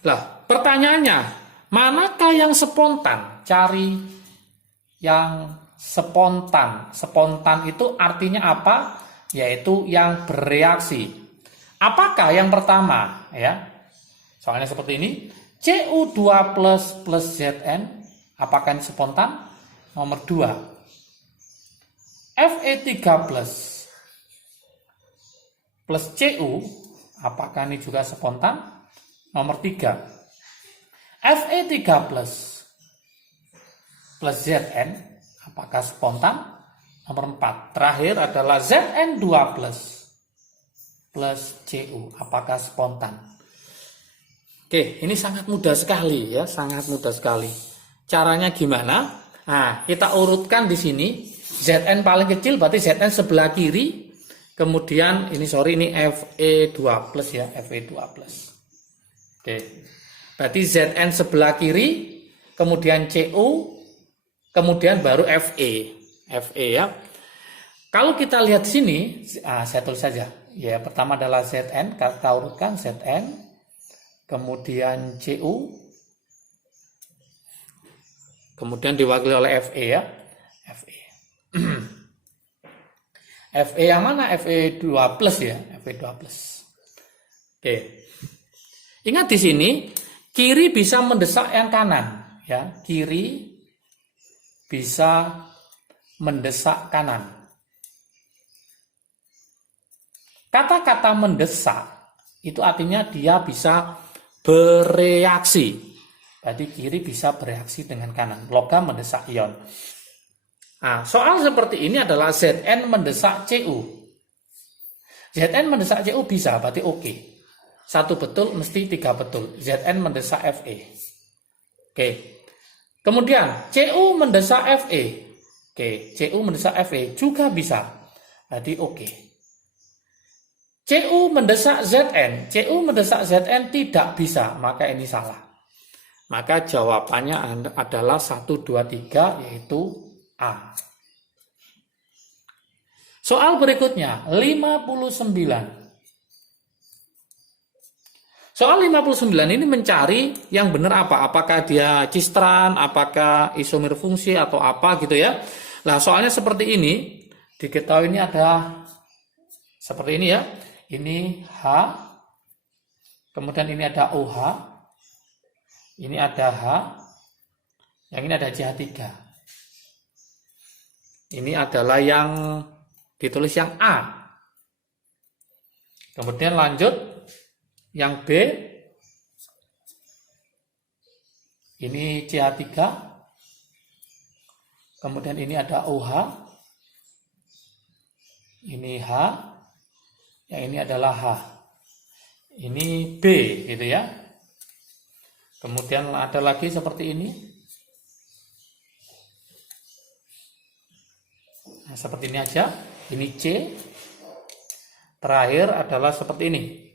Lah, pertanyaannya, manakah yang spontan? Cari yang spontan. Spontan itu artinya apa? Yaitu yang bereaksi. Apakah yang pertama? Ya, soalnya seperti ini. Cu2+ plus Zn. Apakah ini spontan? Nomor 2. Fe3+ plus Cu. Apakah ini juga spontan? Nomor 3. Fe3+ plus Zn, apakah spontan? Nomor 4. Terakhir adalah Zn2+ plus Cu, apakah spontan? Oke, ini sangat mudah sekali ya, sangat mudah sekali. Caranya gimana? Nah, kita urutkan di sini. Zn paling kecil berarti Zn sebelah kiri. Kemudian ini Fe2+ ya, Fe2+. Oke. Berarti Zn sebelah kiri, kemudian Cu, kemudian baru Fe. Fe ya. Kalau kita lihat sini, saya tulis saja. Ya, pertama adalah Zn, kita urutkan Zn, kemudian Cu, kemudian diwakili oleh Fe ya. Fe. Fe yang mana? Fe2+ ya, Fe2+. Oke. Ingat di sini, kiri bisa mendesak yang kanan, ya. Kiri bisa mendesak kanan. Kata-kata mendesak itu artinya dia bisa bereaksi. Berarti kiri bisa bereaksi dengan kanan. Logam mendesak ion. Nah, soal seperti ini adalah Zn mendesak Cu. Zn mendesak Cu bisa, berarti oke. 1 betul, mesti 3 betul. Zn mendesak Fe. Oke. Kemudian Cu mendesak Fe. Oke, Cu mendesak Fe juga bisa. Berarti oke. Cu mendesak Zn. Cu mendesak Zn tidak bisa, maka ini salah. Maka jawabannya adalah 1, 2, 3, yaitu A. Soal berikutnya, 59. Soal 59 ini mencari yang benar apa? Apakah dia cistran, apakah isomer fungsi, atau apa gitu ya. Nah, soalnya seperti ini, diketahui ini ada seperti ini ya. Ini H, kemudian ini ada OH, ini ada H, yang ini ada CH3. Ini adalah yang ditulis yang A. Kemudian lanjut, yang B, ini CH3, kemudian ini ada OH, ini H, yang ini adalah H, ini B gitu ya. Kemudian ada lagi seperti ini. Nah, seperti ini aja, ini C, terakhir adalah seperti ini.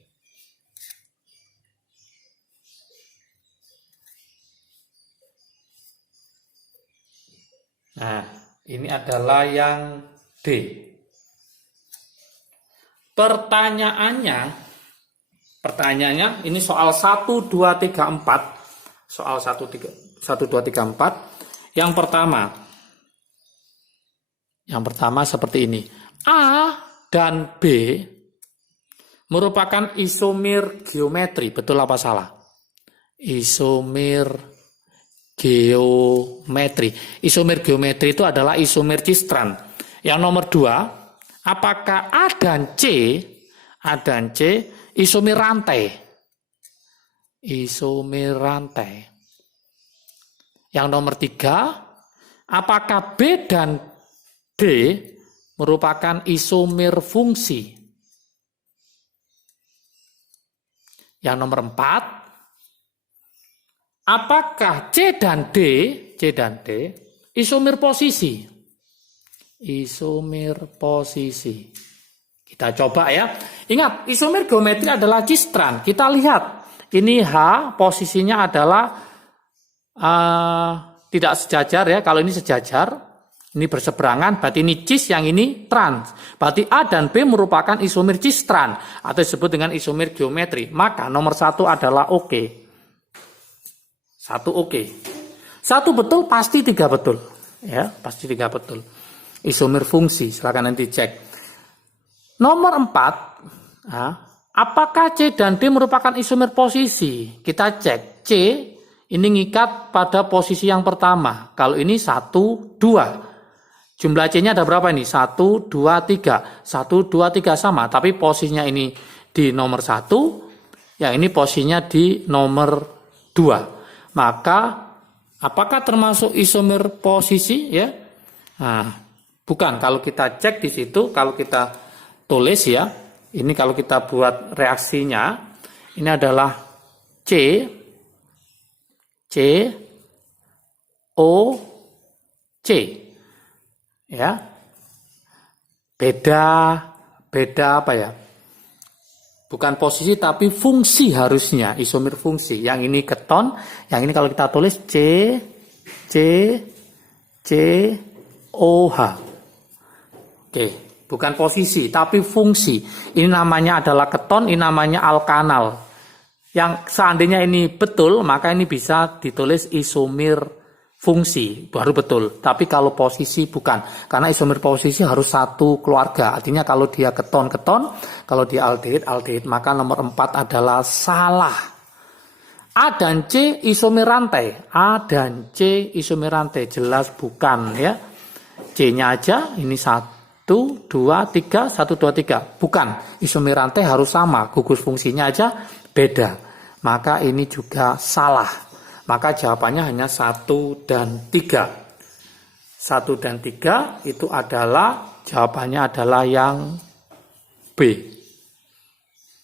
Nah, ini adalah yang D. Pertanyaannya ini soal 1, 2, 3, 4. Soal 1, 2, 3, 4. Yang pertama seperti ini. A dan B merupakan isomer geometri. Betul apa salah? Isomer geometri. Isomer geometri itu adalah isomer cistran. Yang nomor 2, apakah A dan C isomer rantai? Isomer rantai. Yang nomor 3, apakah B dan D merupakan isomer fungsi? Yang nomor 4, apakah C dan D isomer posisi? Isomer posisi. Kita coba ya. Ingat, isomer geometri adalah Cis-Trans. Kita lihat, ini H posisinya adalah tidak sejajar ya. Kalau ini sejajar, ini berseberangan, berarti ini cis, yang ini trans. Berarti A dan B merupakan isomer cis-trans atau disebut dengan isomer geometri. Maka nomor 1 adalah oke. 1 oke. 1 betul, pasti 3 betul. Ya, pasti 3 betul. Isomer fungsi, silakan nanti cek. Nomor 4, apakah C dan D merupakan isomer posisi? Kita cek. C ini ngikat pada posisi yang pertama. Kalau ini 1, 2. Jumlah C-nya ada berapa ini? 1, 2, 3. 1, 2, 3 sama. Tapi posisinya ini di nomor 1. Yang ini posisinya di nomor 2. Maka apakah termasuk isomer posisi? Ya. Nah, bukan. Kalau kita cek di situ, kalau kita tulis ya. Ini kalau kita buat reaksinya. Ini adalah C, O, C. Ya. Beda apa ya? Bukan posisi tapi fungsi harusnya, isomer fungsi. Yang ini keton, yang ini kalau kita tulis COH. Oke, bukan posisi tapi fungsi. Ini namanya adalah keton, ini namanya alkanal. Yang seandainya ini betul, maka ini bisa ditulis isomer fungsi, baru betul. Tapi kalau posisi bukan, karena isomer posisi harus satu keluarga. Artinya kalau dia keton, kalau dia aldehid, maka nomor 4 adalah salah. A dan C isomer rantai. A dan C isomer rantai, jelas bukan ya. C-nya aja, ini 1, 2, 3, 1, 2, 3. Bukan, isomer rantai harus sama, gugus fungsinya aja beda. Maka ini juga salah. Maka jawabannya hanya 1 dan 3. 1 dan 3 itu adalah, jawabannya adalah yang B.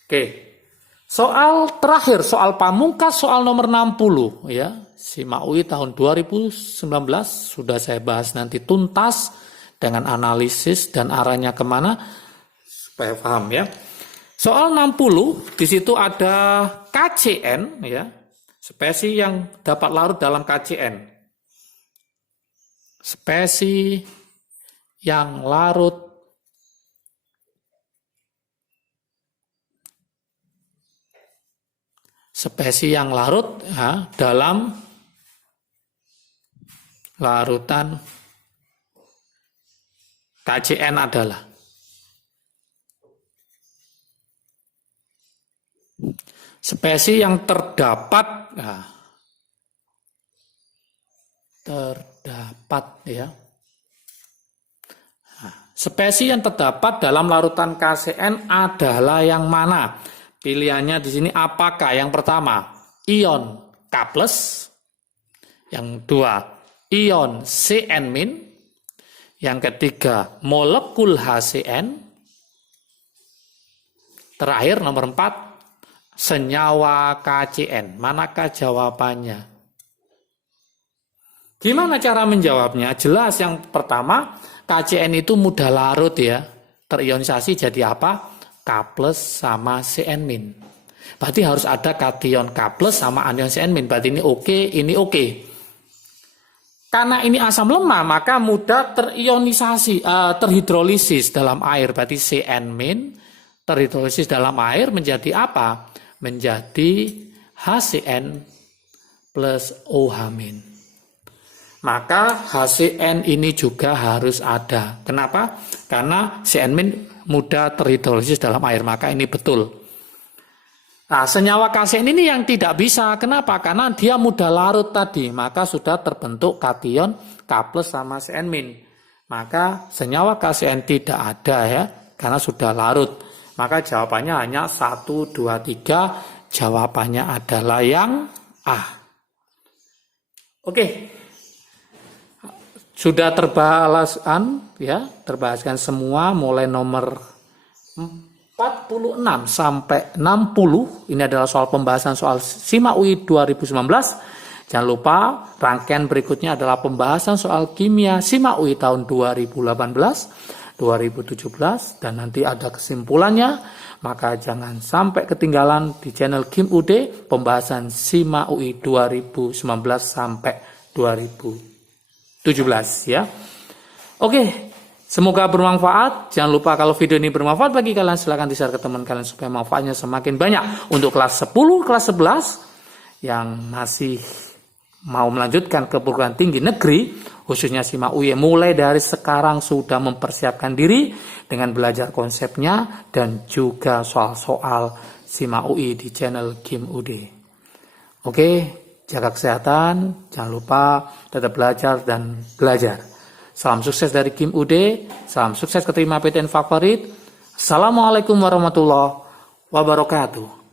Oke. Soal terakhir, soal pamungkas, soal nomor 60 ya. SIMA UI tahun 2019 sudah saya bahas nanti tuntas dengan analisis dan arahnya kemana supaya paham ya. Soal 60 di situ ada KCN ya. Spesies yang dapat larut dalam KCN. Spesies yang larut ya, dalam larutan KCN adalah spesies yang terdapat ya. Spesies yang terdapat dalam larutan KCN adalah yang mana? Pilihannya di sini apakah? Yang pertama, ion K+, yang kedua, ion Cn-, yang ketiga, molekul HCN, terakhir nomor 4, senyawa KCN. Manakah jawabannya? Gimana cara menjawabnya? Jelas yang pertama, KCN itu mudah larut ya. Terionisasi jadi apa? K+ sama Cn-. Berarti harus ada kation K+ sama anion Cn-. Berarti ini oke, ini oke. Karena ini asam lemah, maka mudah terionisasi, terhidrolisis dalam air. Berarti Cn- terhidrolisis dalam air menjadi apa? Menjadi HCN plus OH-. Maka HCN ini juga harus ada. Kenapa? Karena Cn- mudah terhidrolisis dalam air. Maka ini betul. Nah, senyawa KCN ini yang tidak bisa. Kenapa? Karena dia mudah larut tadi. Maka sudah terbentuk kation K+ sama Cn-. maka senyawa KCN tidak ada ya, karena sudah larut. Maka jawabannya hanya 1, 2, 3. Jawabannya adalah yang A. Oke. Sudah terbahaskan semua mulai nomor 46 sampai 60. Ini adalah soal pembahasan soal SIMA UI 2019. Jangan lupa rangkaian berikutnya adalah pembahasan soal kimia SIMA UI tahun 2018, 2017 dan nanti ada kesimpulannya. Maka jangan sampai ketinggalan di channel Kim UD pembahasan SIMA UI 2019 sampai 2017 ya. Oke. Semoga bermanfaat. Jangan lupa kalau video ini bermanfaat bagi kalian, silahkan di-share ke teman kalian supaya manfaatnya semakin banyak. Untuk kelas 10, kelas 11 yang masih mau melanjutkan ke perguruan tinggi negeri, khususnya SIMA UI, mulai dari sekarang sudah mempersiapkan diri dengan belajar konsepnya dan juga soal-soal SIMA UI di channel Kim UD. Oke, jaga kesehatan, jangan lupa tetap belajar dan belajar. Salam sukses dari Kim UD, salam sukses keterima PTN favorit. Assalamualaikum warahmatullahi wabarakatuh.